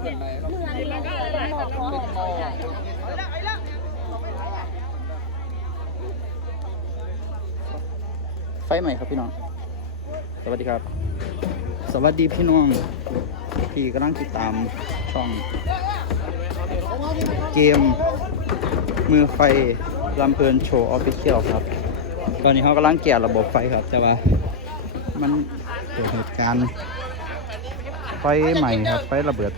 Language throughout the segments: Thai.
เหมือนหมอกของใหญ่ไฟใหม่ครับพี่น้อง สวัสดีครับ สวัสดีพี่น้องที่กำลังติดตามช่อง เกมมือไฟลำเพลินโชว์ออฟฟิเชียลครับ ตอนนี้เขากำลังแกะระบบไฟครับ แต่ว่ามันเกิดเหตุการณ์ ไฟใหม่ครับ ไฟระเบิด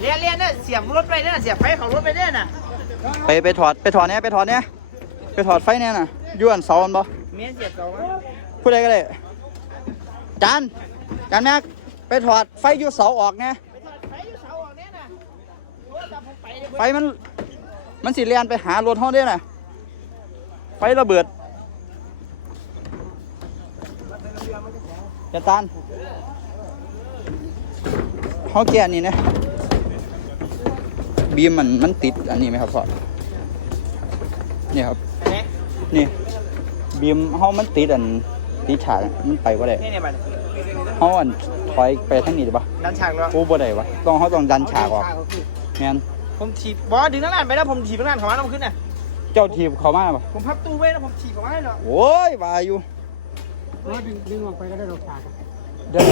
เรียนเรียนเนี่ยเสียบรถไปเนี่ยเสียบไฟของรถไปเนี่ยน่ะไปไปถอดไปถอดเนี้ยไปถอดเนี้ยไปถอดไฟเนี้ยน่ะอย้วนเสามันบ่เมียนเสียบเก่ามาผู้ใดก็ได้จานจานแม็กไปถอดไฟอยูเสาออกไงไฟอยู่เสาออกเนี่ยน่ะโทรศัพท์ผมไปเลยไฟมันมันสิเลียนไปหารถห้องด้วยน่ะไฟระเบิด จะตานเขาแก่นี่นะบีมมันมันติดอันนี้ไหมครับพ่อนี่ครับเนี่ยนี่บีมเฮามันติดอันติดฉากอะมันไปบ่ได้นี่เนี่ยบัดเฮาอันถอยไปทางนี้ได้ปะดันฉากแล้วโอ้บ่ได้วะต้องเฮาต้องดันฉากออกแม่นผมถีบบอสดึงนั่งร้านไปแล้วผมถีบนั่งร้านเขามาแล้วผมขึ้นน่ะเจ้าทีบเข้ามาปะผมพับตู้ไว้แล้วผมถีบเขามาให้เนาะโอ้ยว่าอยู่ ดึงดึงออกไปก็ได้ดอกฉากเดี๋ยว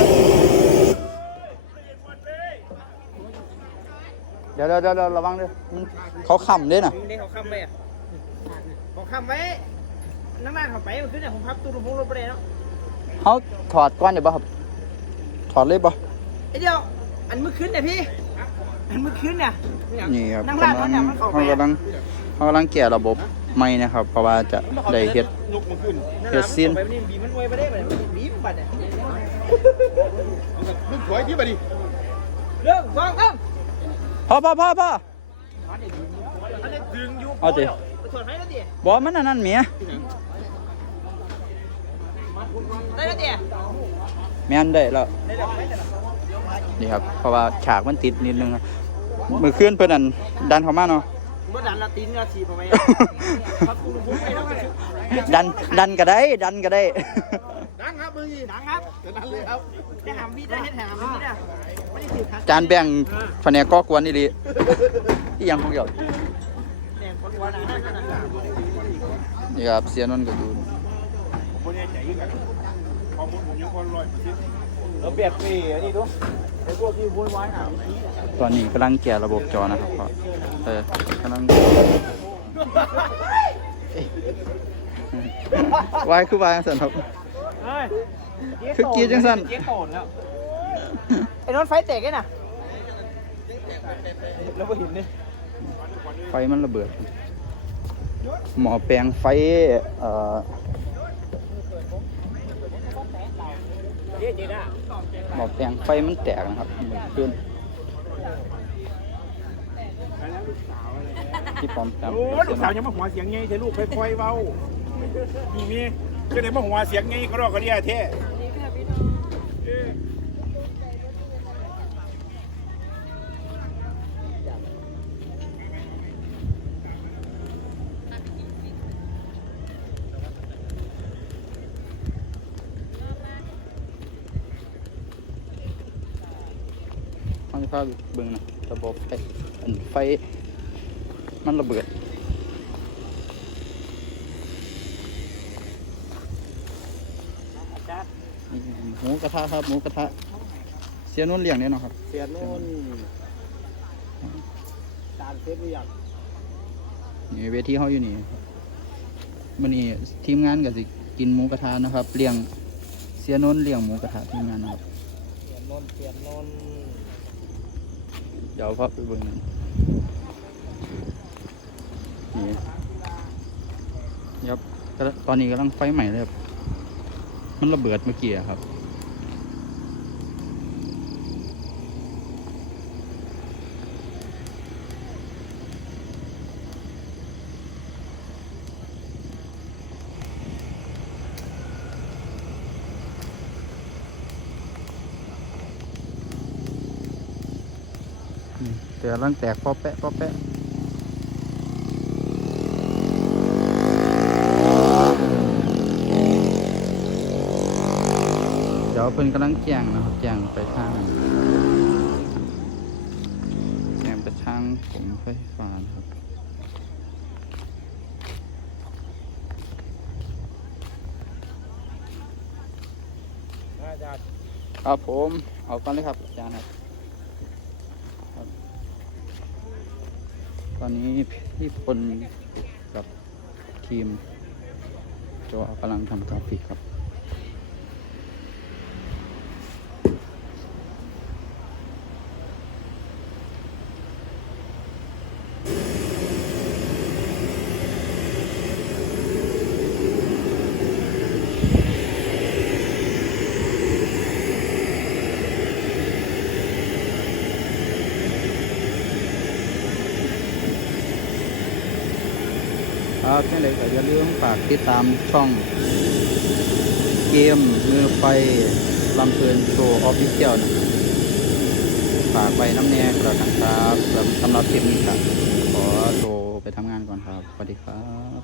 เดี๋ยวเดี๋ยวเดี๋ยวเดี๋ยวระวังเด้อมันเขาค้ำเด้น่ะดึงเด็กเขาค้ำไว้อะบอกค้ำไว้นั่งร้านเขาไปมันขึ้นน่ะผมพับตู้ลำโพงรถไปเลยเนาะเฮาถอดก่อนได้บ่ครับถอดเลยบ่ไอ้เดียวอันเมื่อคืนเนี่ยพี่อันเมื่อคืนเนี่ยนี่ครับนั่งกำร้าลันงเขาเนี่ยมันเข้าไปเฮากำลังเฮากำลังแก้ระบบใหม่นะครับ เพราะว่าจะได้เฮ็ด นั่นเฮ็ร้าดนซีนมันเข้าไปนี่บีบมันไว้ไปได้แบบบีบบัดเนี่ยมึงถอยที่มาดิเรื่องสองสามพ่อพ่อพ่อพ่ออันนี้ดึงอยู่เอาสิไปถอดไฟแล้วดิบ่มันอันนั้นเมียได้แล้วดิแม่นได้แล้วได้แล้วได้แล้วนี่ครับ เพราะว่าฉากมันติดนิดนึงครับมือขึ้นเพิ่นอันดันเข้ามาเนาะ บ่ดันละตีนละทีผมไหมครับคุณผมไปแล้วดันดันก็ได้ ดันก็ได้ ดังครับมึงอีดังครับจะดังเลยครับได้หามมีดได้เฮ็ดหามมีดได้ไม่ได้ถือคันจานแบ่งแผนกก่อกวนนี่ดิที่ยังของเกี่ยวแดงคนวันนั้นนั่นน่ะนี่ครับเสียนนท์ก็อยู่ผมไม่แน่ใจกันข้อมูลผมยังพอร้อยเปอร์เซ็นต์ เราเบียดปีอันนี้ดูไอ้พวกที่วุ่นวายน่ะตอนนี้กำลังแก้ระบบจอนะครับพ่อเออกำลังวายคือวายจังสันครับเฮ้ยคือกรีดจังซั่นเจ๊โตนแล้วไอ้นนท์ไฟแตกไงน่ะแล้วบ่เห็นเลยไฟมันระเบิด หมอแปลงไฟเอ่อ เจ๊เจ๊ด่า หมอแปลงไฟมันแตกนะครับขึ้นที่ปลอมแปลงโอ้ลูกสาวยังมาหัวเสียงไงเธอลูกค่อยๆเว้านี่มีก็ได้มาหัวเสียงไงก็รอกก็ดีอะเท่ห้อง ฟ้าเบิ่งนะระบบไฟอันไฟ มันระเบิดหมูกระทะครับหมูกระทะ เสียนุ่นเลี้ยงเนี่ยเนาะครับ เสียนนจานเซฟหรือยังนี่เวทีเขาอยู่นี่มันนี่ทีมงานก็สิกินหมูกระทะนะครับเลี้ยงเสียนุ่นเลี้ยงหมูกระทะทีมงานนะครับเสียนนเสียนน เดี๋ยวพาไปเบิ่งกันนี่ครับตอนนี้กำลังไฟใหม่เลยครับ มันระเบิดเมื่อกี้ครับ แต่กำลังแตกปอแปะปอแปะเดี๋ยวเพิ่นกำลังแจงนะครับจ้งไปทางแจงไปทางกรมไฟฟ้านะครับอาจารย์ครับผม เอาก่อนเลยครับอาจารย์ครับ อนนี้พี่พลกับทีมโจกำลังทำกราฟิกครับ ครับที่ไหนก็อย่าลืมฝากติดตามช่อง เกมมือไฟลำเพลินโชว์ออฟฟิเชียลนะฝากไปน้ำแน่กระกันครับสำหรับคลิปนี้ครับขอตัวไปทำงานก่อนครับสวัสดีครับ